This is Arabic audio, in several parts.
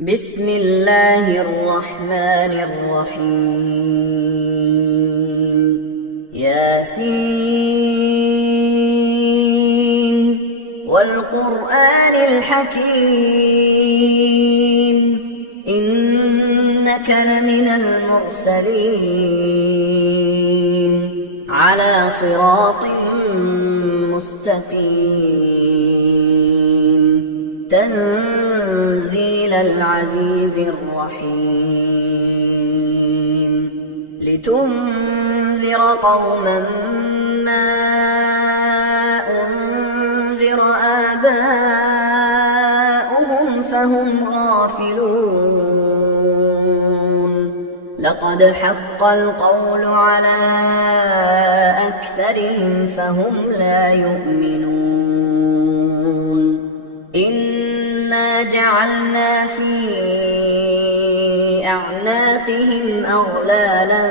بسم الله الرحمن الرحيم. ياسين والقرآن الحكيم إنك لمن المرسلين على صراط مستقيم تنزيل العزيز الرحيم لتنذر قوما ما أنذر آباؤهم فهم غافلون لقد حق القول على أكثرهم فهم لا يؤمنون إنا جعلنا في أعناقهم أغلالا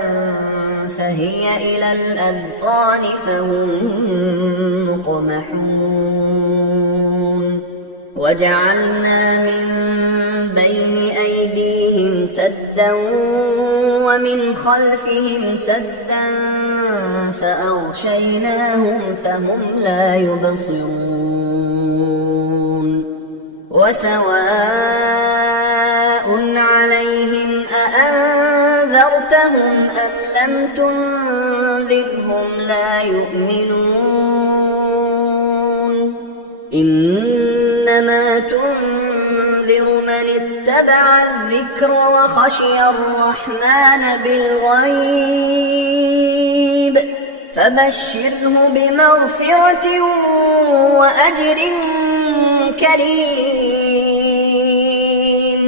فهي إلى الأذقان فهم مقمحون وجعلنا من بين أيديهم سدا ومن خلفهم سدا فأغشيناهم فهم لا يبصرون وسواء عليهم أأنذرتهم أم لم تنذرهم لا يؤمنون إنما تنذر من اتبع الذكر وخشي الرحمن بالغيب فبشره بمغفرة وأجر كريم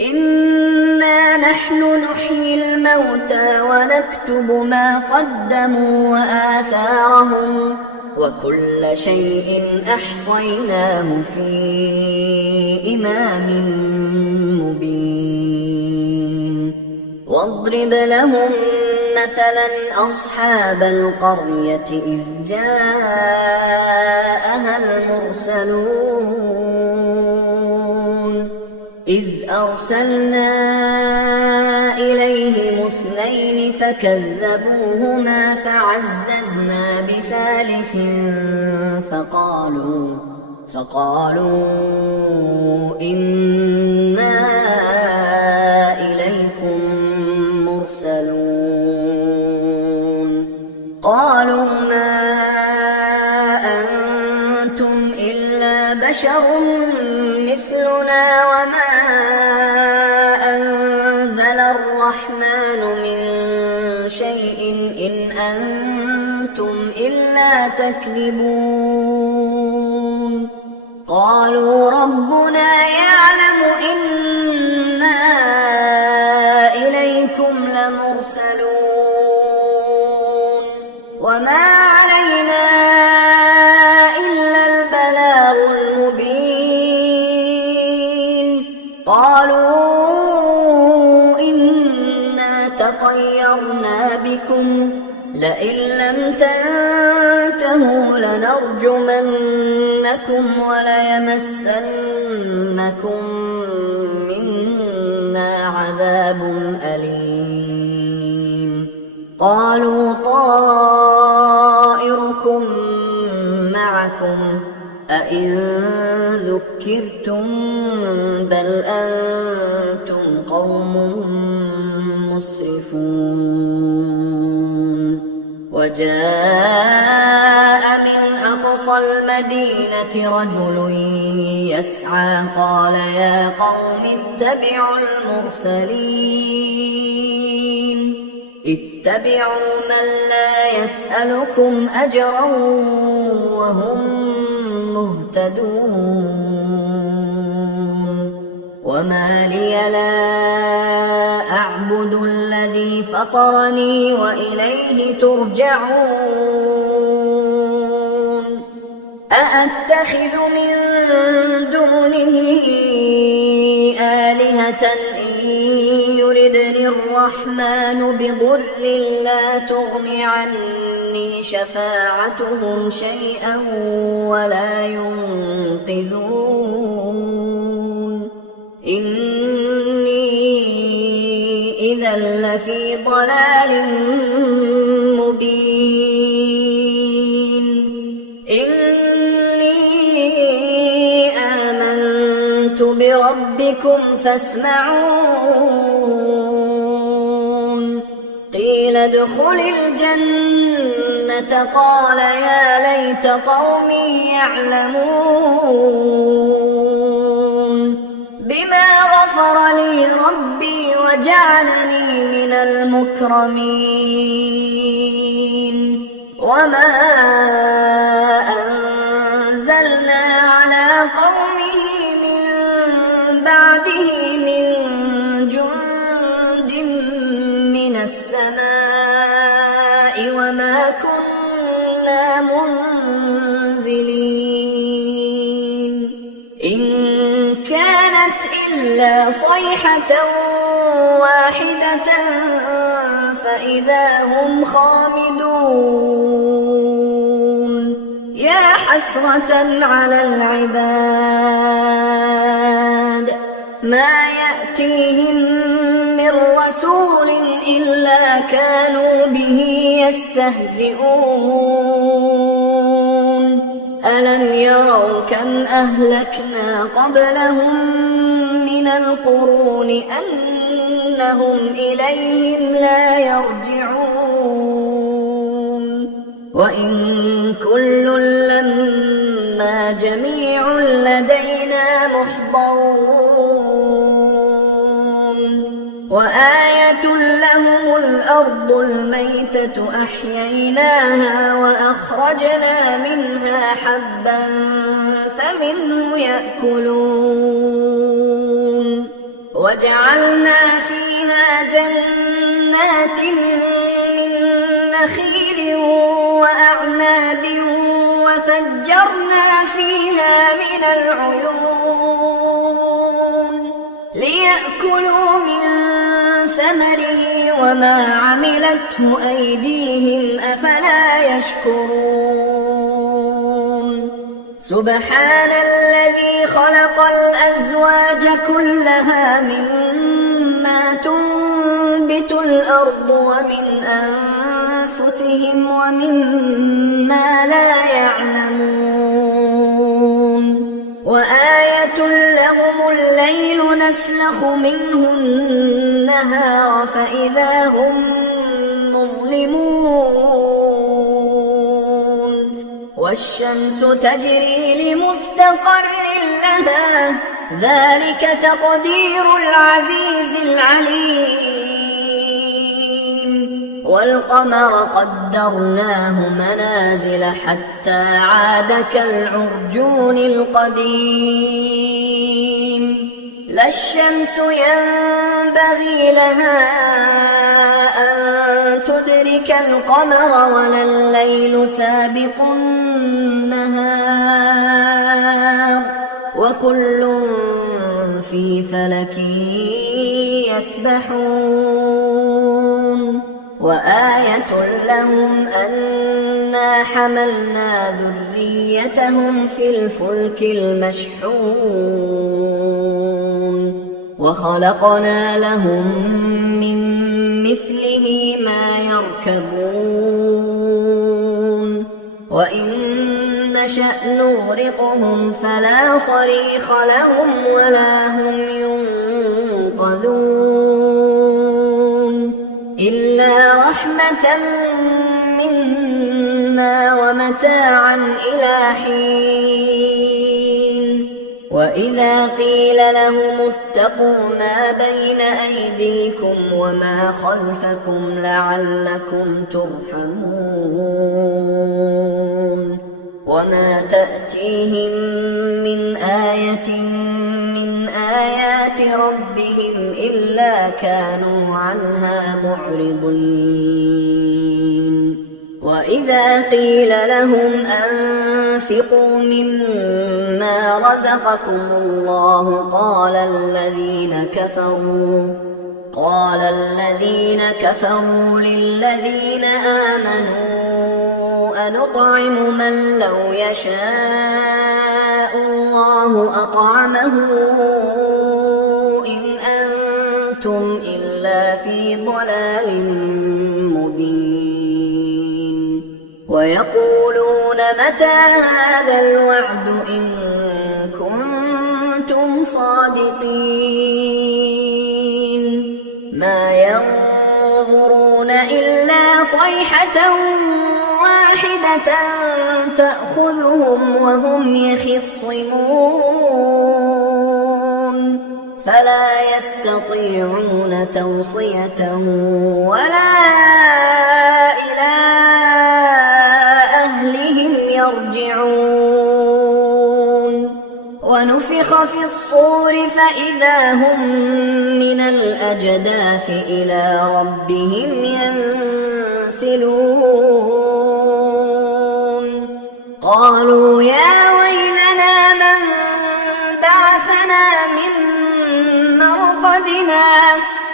إنا نحن نحيي الموتى ونكتب ما قدموا وآثارهم وكل شيء أحصيناه في إمام مبين واضرب لهم مثلا أصحاب القرية إذ جاءها المرسلون إذ أرسلنا إليهم اثنين فكذبوهما فعززنا بثالث فقالوا إنا إليكم مرسلون قالوا ما أنتم إلا بشر مثلنا وما أنزل الرحمن من شيء إن أنتم إلا تكذبون قالوا ربنا يعلم إنا إليكم لمرسلون وما علينا إلا البلاغ المبين قالوا إنا تطيرنا بكم لئن لم تنتهوا لنرجمنكم وليمسنكم منا عذاب أليم قالوا طائركم معكم أئن ذكرتم بل أنتم قوم مسرفون وجاء من أقصى المدينة رجل يسعى قال يا قوم اتبعوا من لا يسألكم أجرا وهم مهتدون وما لي لا أعبد الذي فطرني وإليه ترجعون أأتخذ من دونه آلهة إن يردني الرحمن بضر لا تغن عني شفاعتهم شيئا ولا ينقذون إن إذا لفي ضلال مبين. إني آمنت بربكم فاسمعون. قيل ادخل الجنة قال يا ليت قومي يعلمون بما غفر لي ربي وجعلني من المكرمين. وما أنزلنا على قومه من بعده من جند من السماء وما كنا منزلين. إن كانت إلا صيحة واحدة فإذا هم خامدون. يا حسرة على العباد ما يأتيهم من رسول إلا كانوا به يستهزئون. ألم يروا كم أهلكنا قبلهم من القرون أنهم إليهم لا يرجعون. وإن كل لما جميع لدينا محضرون. وآية لهم الأرض الميتة أحييناها وأخرجنا منها حبا فمنه يأكلون. وجعلنا فيها جنات من نخيل وأعناب وفجرنا فيها من العيون ليأكلوا من ثمره وما عملته أيديهم أفلا يشكرون. سبحان الذي خلق الأزواج كلها مما تنبت الأرض ومن أنفسهم ومما لا يعلمون. وآية لهم الليل نسلخ منه النهار فإذا هم مظلمون. والشمس تجري لمستقر لها ذلك تقدير العزيز العليم. والقمر قدرناه منازل حتى عاد كالعرجون القديم. لا الشمس ينبغي لها أن تدرك القمر ولا الليل سابق النهار وكل في فلك يسبحون. وآية لهم أنا حملنا ذريتهم في الفلك المشحون وخلقنا لهم من مثله ما يركبون. وإن نشأ نغرقهم فلا صريخ لهم ولا هم ينقذون إلا رحمة منا ومتاعا إلى حين. وإذا قيل لهم اتقوا ما بين أيديكم وما خلفكم لعلكم ترحمون وما تأتيهم من آية من آيات ربهم إلا كانوا عنها معرضين. وإذا قيل لهم أنفقوا مما رزقكم الله قال الذين كفروا للذين آمنوا أنطعم من لو يشاء الله أطعمه إن أنتم إلا في لفي ضلال مبين ويقولون متى هذا الوعد إن كنتم صادقين ما ينظرون إلا صيحة واحدة تأخذهم وهم يخصمون فلا يستطيعون توصية ولا إلى أهلهم يرجعون ونفخ في الصور فإذا هم من الأجداث إلى ربهم ينسلون قالوا يا ويلنا من بعثنا من مرقدنا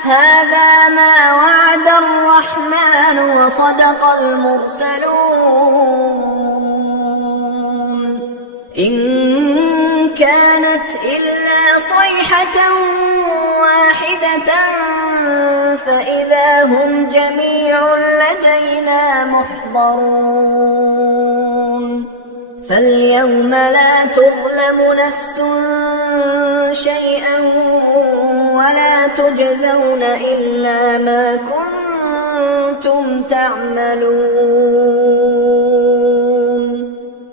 هذا ما وعد الرحمن وصدق المرسلون إن كانت إلا صيحة واحدة فإذا هم جميع لدينا محضرون فاليوم لا تظلم نفس شيئا ولا تجزون إلا ما كنتم تعملون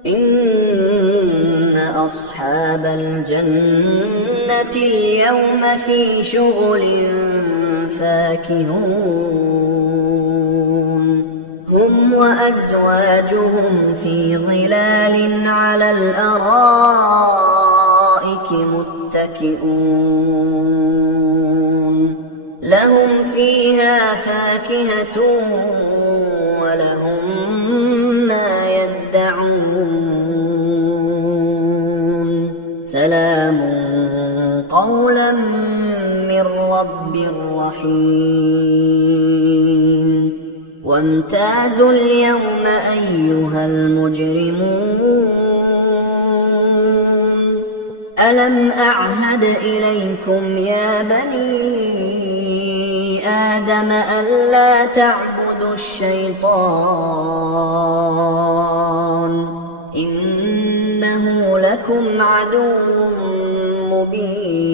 إن أصحاب الجنة اليوم في شغل فاكهون هم وأزواجهم في ظلال على الأرائك متكئون لهم فيها فاكهة ولهم ما يدعون سلام قولا من رب رحيم وامتازوا اليوم أيها المجرمون ألم أعهد إليكم يا بني آدم ألا تعبدوا الشيطان إنه لكم عدو مبين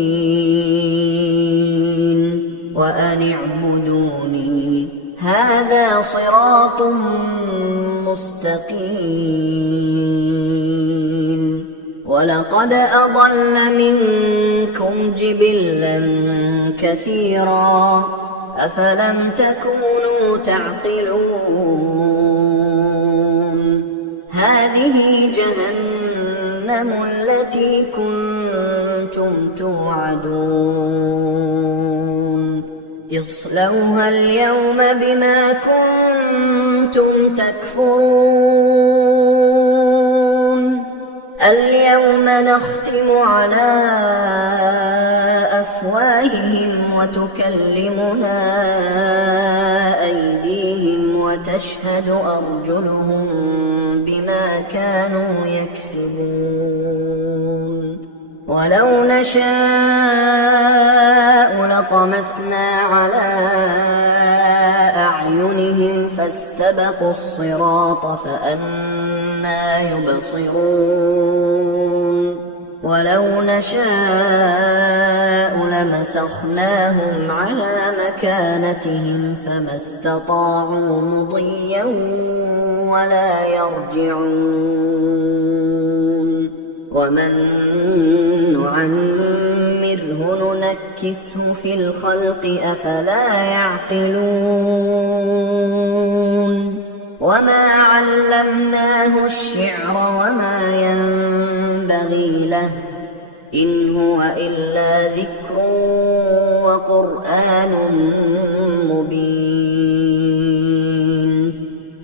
وأن اعبدوني هذا صراط مستقيم ولقد أضل منكم جبلا كثيرا أفلم تكونوا تعقلون هذه جهنم التي كنتم توعدون اصلوها اليوم بما كنتم تكفرون اليوم نختم على أفواههم وتكلمنا أيديهم وتشهد أرجلهم بما كانوا يكسبون ولو نشاء لطمسنا على أعينهم فاستبقوا الصراط فأنى يبصرون ولو نشاء لمسخناهم على مكانتهم فما استطاعوا مضيا ولا يرجعون ومن نعمره ننكسه في الخلق أفلا يعقلون وما علمناه الشعر وما ينبغي له إن هو إلا ذكر وقرآن مبين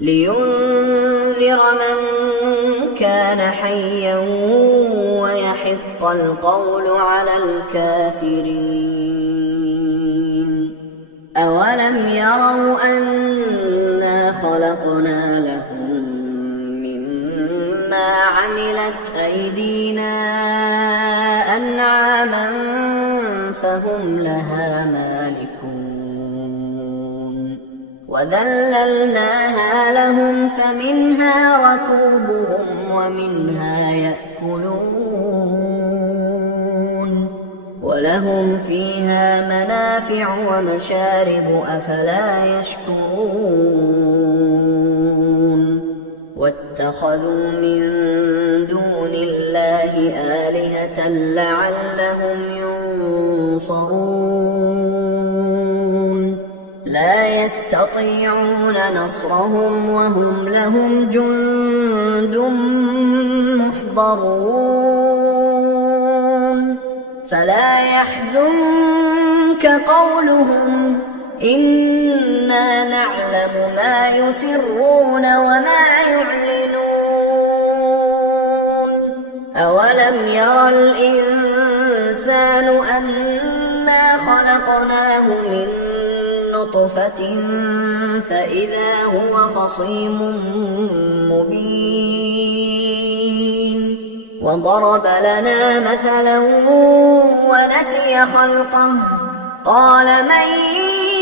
لينذر من كان حيا ويحق القول على الكافرين أولم يروا أنا خلقنا لهم مما عملت أيدينا أنعاما فهم لها مالكون وذللناها لهم فمنها ركوبهم ومنها يأكلون ولهم فيها منافع ومشارب أفلا يشكرون واتخذوا من دون الله آلهة لعلهم ينصرون لا يستطيعون نصرهم وهم لهم جند محضرون فلا يحزنك قولهم إنا نعلم ما يسرون وما يعلنون أولم ير الإنسان أنا خلقناه من نطفة فإذا هو خصيم مبين وضرب لنا مثلا ونسي خلقه قال من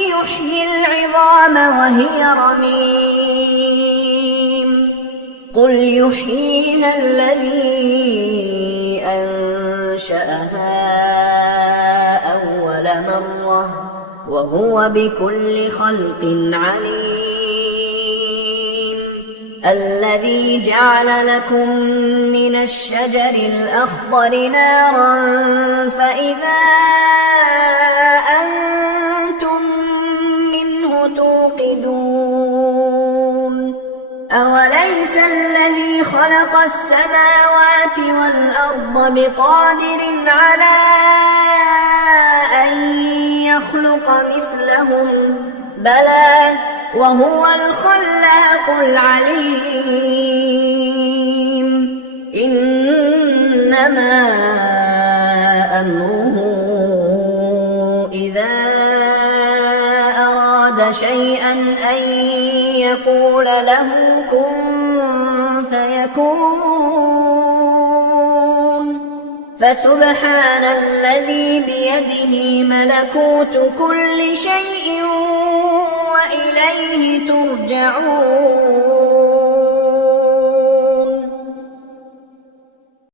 يحيي العظام وهي رميم قل يحييها الذي أنشأها أول مرة وهو بكل خلق عليم الذي جعل لكم من الشجر الأخضر نارا فإذا أنتم منه توقدون أوليس الذي خلق السماوات والأرض بقادر على أن يخلق مثلهم بلى وهو الخلاق العليم إنما أمره إذا أراد شيئا أن يقول له كن فيكون فسبحان الذي بيده ملكوت كل شيء وإليه ترجعون